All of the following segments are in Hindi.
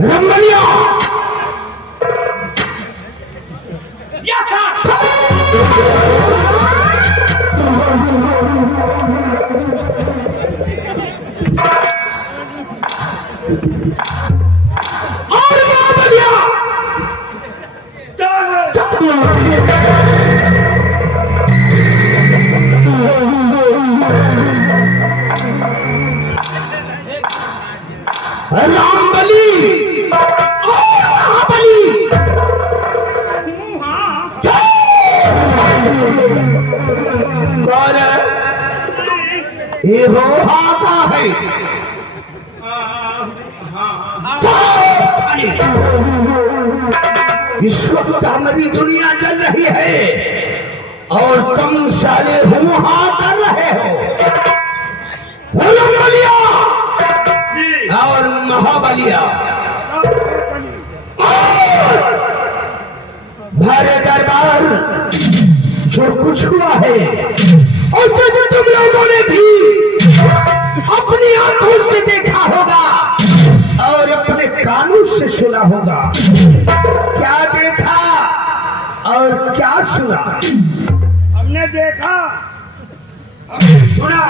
रंबलिया और महाबलिया रामबली और महाबली कौन है? ये रोहा का है। इस वक्त हमारी दुनिया जल रही है और तुम सारे हुआ कर रहे हो। रंबलिया और महाबलिया और भारे दरबार जो कुछ हुआ है उसे भी तुम लोगों ने भी अपनी आंखों से देखा होगा और अपने कानों से सुना होगा। क्या देखा और क्या सुना? हमने देखा, हमने सुना,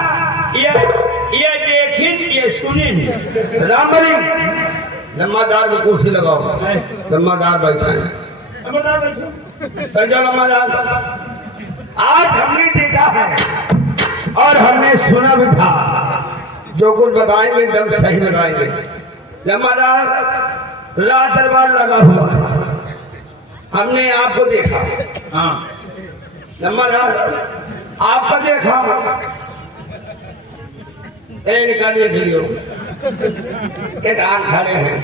ये देखिन, ये सुनिन। रामबली जमादार को कुर्सी लगाओ, जमादार बैठा है। जमादार बैठो। बैठो जमादार। आज हमने देखा है और हमने सुना भी था। जो कुछ बताएंगे एकदम सही बताएंगे। जमादार रात दरबार लगा हुआ था, हमने आपको देखा। हाँ नंबर आपको देखा, इनका देख लियो के कान खड़े हैं,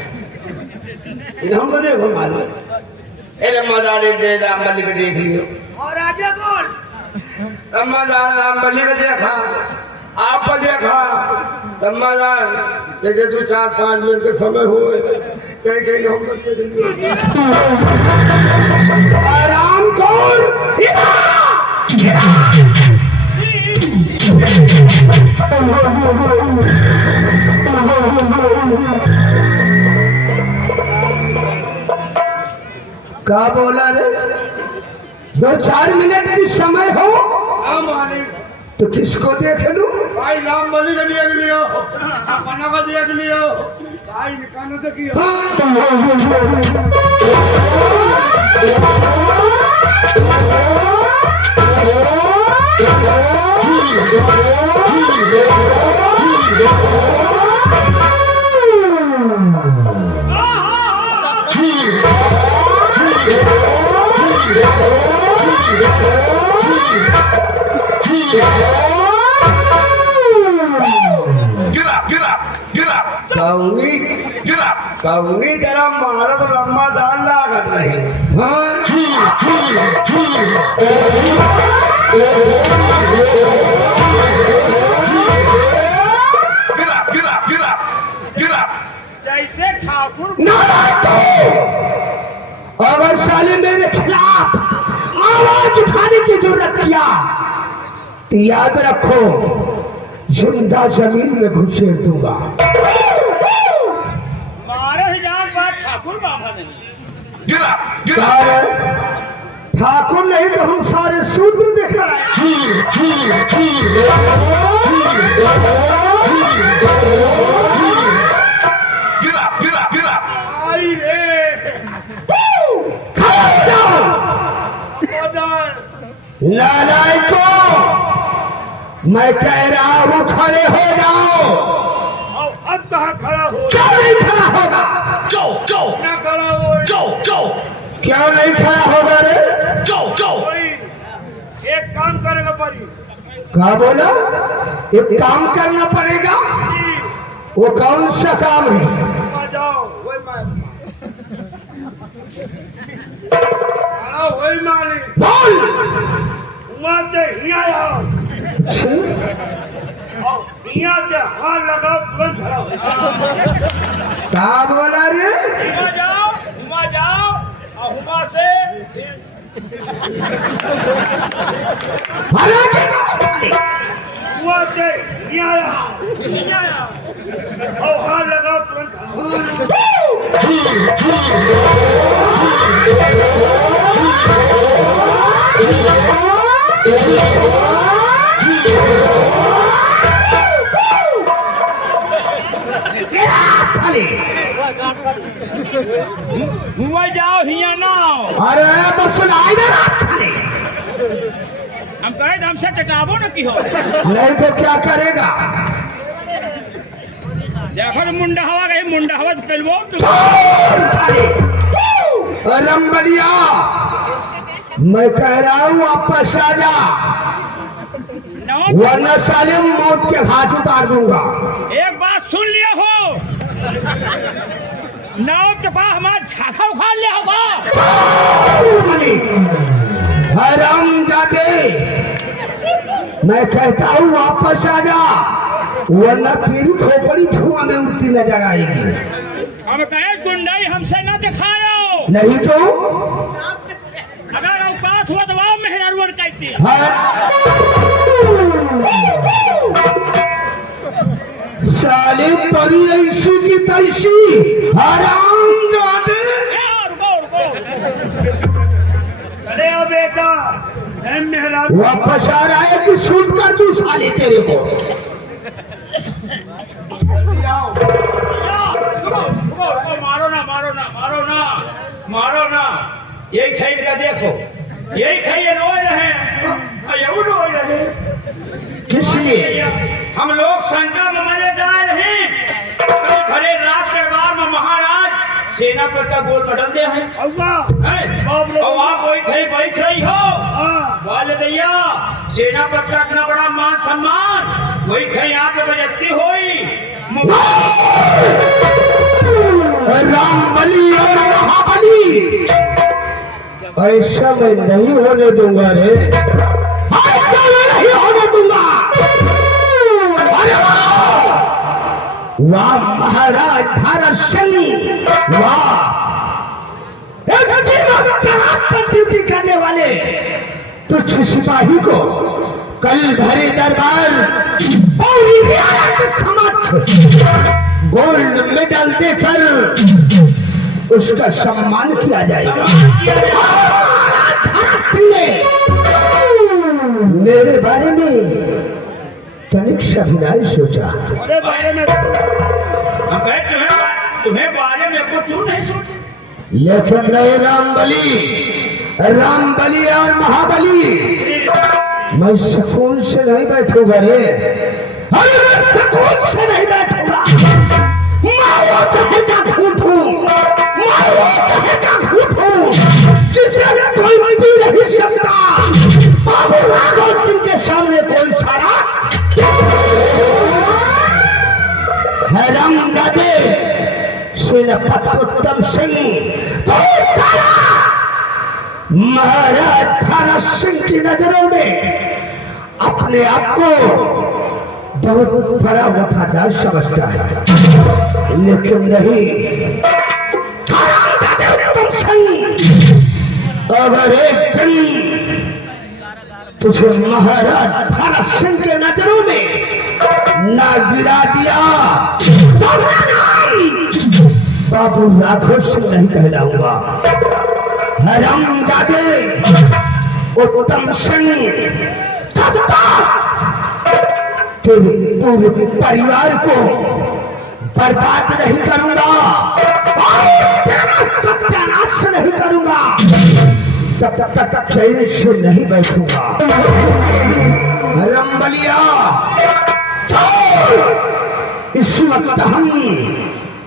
हमको देखो मालूम। मजा दे रामबली को देख लियो और आगे बोल। रमजान रामबली को देखा, आपको देखा। रमजान जैसे 2-4-5 मिनट के समय हुए कहीं आराम कौन क्या बोला रे? 2-4 मिनट की समय हो तो किसको देख लूं? भाई राम बलि को देख लियो, अपना को देख लियो, भाई निकालो तो कियो। कहूंगी तेरा मारा तो लंबा दाल लागत रही। जैसे ठाकुर अगर साले मेरे खिलाफ आवाज उठाने की जरूरत किया तो याद रखो जिंदा जमीन में घुसेड़ दूंगा। ठाकुर बाबा नहीं, ठाकुर नहीं तो हम सारे शूद्र देख रहे हैं। नालायको, मैं कह रहा हूँ खड़े हो जाओ। अब कहाँ खड़ा हो? क्यों नहीं खड़ा होगा? ना खड़ा हो, क्यों नहीं खड़ा होगा रे? कोई एक काम करेगा परी। क्या बोला? एक काम करना पड़ेगा। वो कौन सा काम है? वहाँ जाओ, वही मालिक बोल। वहाँ से यहाँ आओ, यहाँ से हाथ लगाओ, तुरंत खड़ा हो जाओ। क्या बोला रे? हुआ जाओ और हुआ से हुआ से यहाँ आओ और हाथ लगाओ, तुरंत खड़ा हो हुआ जाओ, हिया ना आओ। अरे बस हम कहे तो हमसे चटाबो न की हो। नहीं तो क्या करेगा? देखो मुंडा हवा गई, मुंडा हवा पेलवो रमबलिया, मैं कह रहा हूँ वापस आ जा, वरना साले मौत के हाथ उतार दूंगा। एक बात सुन लिया हो, नाव चपा हमारा झाखा उखाड़ लिया होगा। हराम जादे, मैं कहता हूँ वापस आ जा, वरना तेरी खोपड़ी धुआं में उड़ती नजर आएगी। हम कहे गुंडाई हमसे न दिखाओ, नहीं तो अगर औकात हुआ तो वो मेहरारूर कहती है। साले परी ऐसी की तैसी हराम जादे। अरे ओ बेटा, मेहरारू वापस आ रहा है कि शूट कर दूं साले तेरे को? मारो ना, यही खरीद का देखो, यही खरीद रो रहे हैं, रो रहे। किस लिए? हम लोग शंकर में मरे जा रहे हैं, भरे रात दरबार में महाराज सेनापति का गोल बदल दे हैं। और आप वही थे बैठ रही हो बोले दैया सेनापति का इतना बड़ा मान सम्मान वही थे यहाँ पे बजती हुई राम बलि और महाबली ऐसा मैं नहीं होने दूंगा रे, ऐसा मैं नहीं होने दूंगा। अरे वाह महाराज भरत सिंह, वाह पर ड्यूटी करने वाले तुच्छ सिपाही को कल भरे दरबार पूरी रियासत के समक्ष गोल्ड मेडल देकर उसका सम्मान किया जाएगा। भरत सिंह ने मेरे बारे में तनिक सभिनाई सोचा। तुम्हें बारे में कुछ नहीं सोचा, लेकिन नहीं राम बलि और महाबली मैं सुकून से नहीं बैठूंगा रे, अरे मैं सुकून से नहीं बैठूंगा। मारो चाहेगा घूटूं, मारो चाहेगा घूटूं, जिसे कोई भी नहीं सकता। बाबू राघव सिंह के सामने कोई सारा हैरामजादे सेनापति उत्तम सिंह तो सारा महाराज भरत सिंह की नजरों में अपने आप को बहुत बड़ा वफादार समझता है, लेकिन नहीं। उत्तम सिंह अगर एक दिन तुझे महाराज भरत सिंह के नजरों में ना गिरा दिया तो बाबू राघव सिंह नहीं कहलाऊंगा। हरामजादे उत्तम सिंह तब तक पूरे परिवार को बर्बाद नहीं करूंगा और तेरा सत्यानाश नहीं करूंगा, तब तक चैन से नहीं बैठूंगा। रंबलिया इस वक्त हम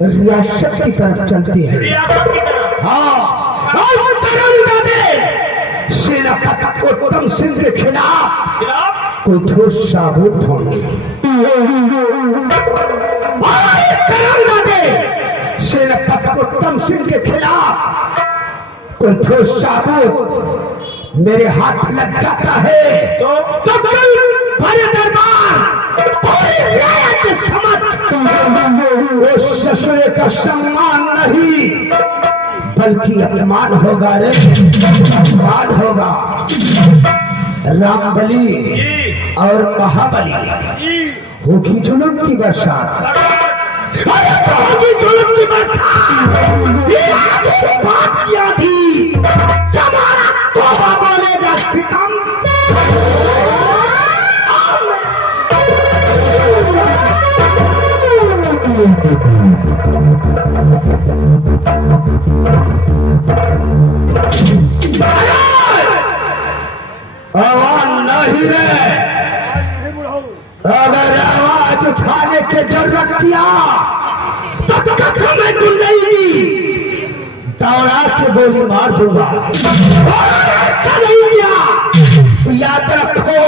रियासत की तरफ चलते हैं। हाँ, सेनापति उत्तम सिंह के खिलाफ कोई ठोस साबुत होंगे। सेनापति उत्तम सिंह के खिलाफ कोई ठोस साबुत मेरे हाथ लग जाता है तो कल बड़े दरबार के समक्ष उस ससुरे का सम्मान नहीं बल्कि अपमान होगा रे, अपमान होगा। राम बलि और महाबली होगी जुल्म की बरसात, होगी जुल्म की बरसात। ये बात किया थी जमाना तौबा बोलेगा सितम। आवाज नहीं रे, अगर आवाज उठाने की जरूरत किया तो कसम है तू नहीं दी, दौड़ा के गोली मार दूंगा। ऐसा नहीं किया तो याद रखो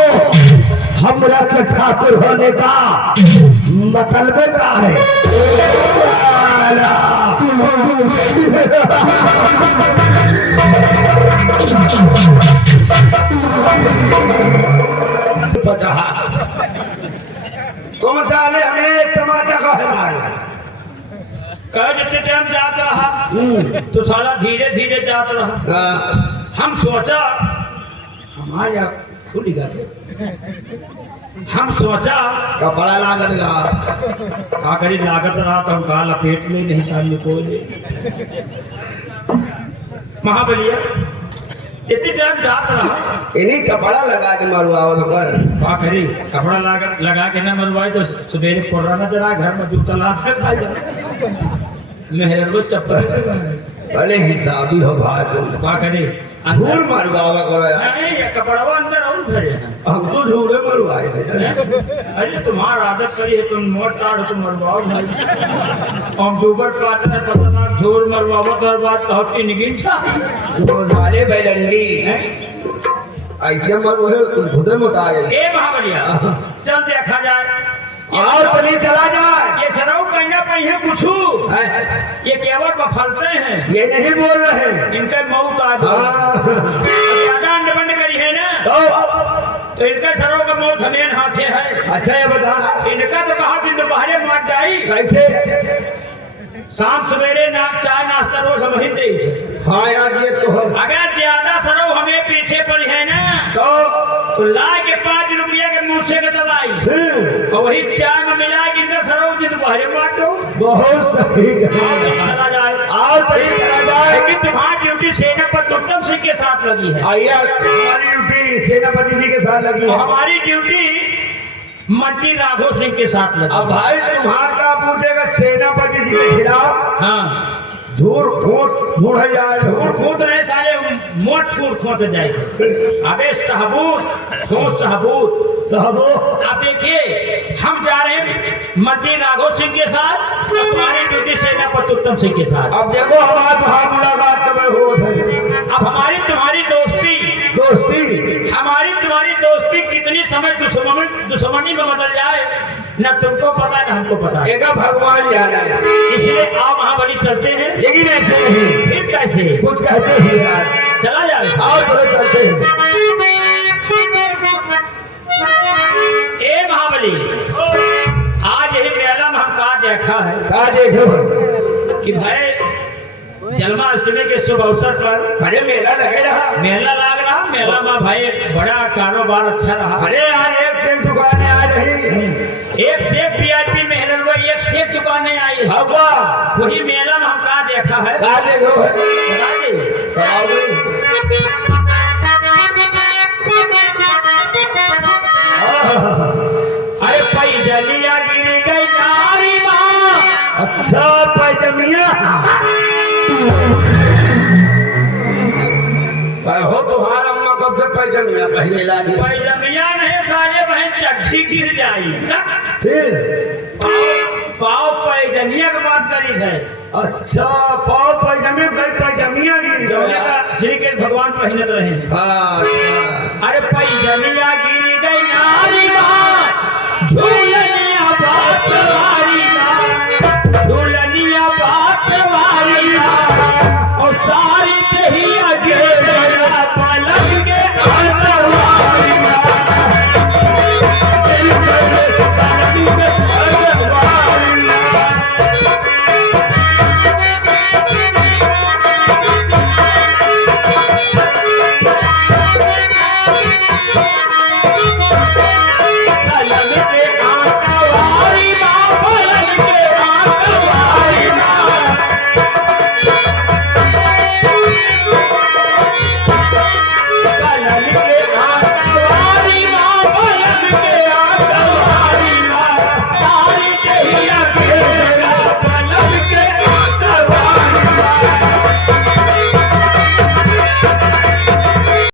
हमरा के ठाकुर होने का मतलब क्या है। कौन सा हमें तमाचा का है मारे कह जितने टाइम जात रहा तो साला धीरे धीरे जात रहा। हम सोचा हमारे यहाँ खुल गए, हम सोचा कपड़ा लागत गा का करी लागत रहा तो हम कहा लपेट ले नहीं सामने को ले। महाबलिया इतनी टाइम जात रहा, इन्हीं कपड़ा लगा के मरवाओ तो कर का करी कपड़ा लगा के न मरवाए तो सवेरे पुराना जरा घर में जूता लाद के खा जाए मेहर चप्पल से भले ही शादी हो भाई तुम क्या करे धूल मरवावा करो यार। नहीं ये कपड़वा अंदर और भरे हैं हम तो धूले मरवाए थे अरे तुम्हारा आदत करी है तुम मोट टाड़ तुम मरवाओ भाई हम डूबर पाते हैं पता ना झोर मरवाओ तो हर बात कहो कि निगिन छा रोजाले बैलंडी ऐसे मरो तुम खुदे मोटा गए ए महाबलिया चल देखा जाए आओ चलिए चला जाए। ये सराव कहना पहिए पूछू हैं? ये केवल बफलते हैं ये नहीं बोल रहे हैं। इनका मौत आ हाँ। ज्यादा अंडबंड करी है ना तो इनका सरों का मौत हमें हाथे है। अच्छा ये बता इनका तो कहा कि दोपहरे मार जाई कैसे? शाम सवेरे चाय नाश्ता रोज हम ही दे हाँ यार ये तो है। अगर ज्यादा सरो हमें पीछे पड़ी है ना तो ला के 5 रुपया के मुँह से के दवाई और वही चाय में मिला के इनका सरो की दोपहरे मार दो। बहुत सही कहा। चला जाए आओ चलिए चला जाए। लेकिन तुम्हारी ड्यूटी सेनापति उत्तम सिंह के साथ लगी है आइए हमारी ड्यूटी सेनापति जी के साथ लगी और है। हमारी ड्यूटी मंत्री राघव सिंह के साथ लगी। अब भाई तुम्हारा का पूछेगा सेनापति जी के खिलाफ हाँ झूठ खोट ढूंढ जाए। झूठ खोद रहे साले मोट छूट खोद जाए। अबे सहबूत ठोस सहबूत साहबो आप देखिए हम जा रहे हैं मंत्री राघव सिंह के साथ हमारी ड्यूटी सेनापति उत्तम सिंह के साथ। अब देखो हमारा तुम्हारा मुलाकात कब हो है। अब हमारी तुम्हारी दोस्ती हमारी तुम्हारी दोस्ती कितनी समय दुश्मनी में बदल जाए न तुमको पता न हमको पता। एक भगवान जाना है। इसलिए आओ महाबली चलते हैं। लेकिन ऐसे नहीं फिर कैसे कुछ कहते हैं यार। चला जाए। आओ चलो चलते हैं। ए महाबली आज यही मेला में हम कहा देखा है कहा देखो कि भाई जन्माष्टमी के शुभ अवसर पर अरे मेला लगे रहा। मेला लाग रहा। मेला में भाई एक बड़ा कारोबार अच्छा रहा। अरे यार एक से दुकानें आ रही। एक सेफ वीआईपी मेहरल में एक सेफ दुकानें आई है। हवा वही मेला में हम कहा देखा है। कहा देखो है। बता दे। कराओ दे। अरे पैजलिया गिर गई नारी माँ। अच्छा पैजमिया हो तुम्हारा अम्मा कब से पैजमिया पहले लागी। पैजमिया नहीं साले बहन चड्ढी गिर जाई। फिर पाव पैजनिया की बात करी है। अच्छा पाव पैजमे गई पैजमिया गिर जौने का श्री के भगवान पहनत रहे हैं। अच्छा अरे पैजनिया गिर गई नारी माँ झूले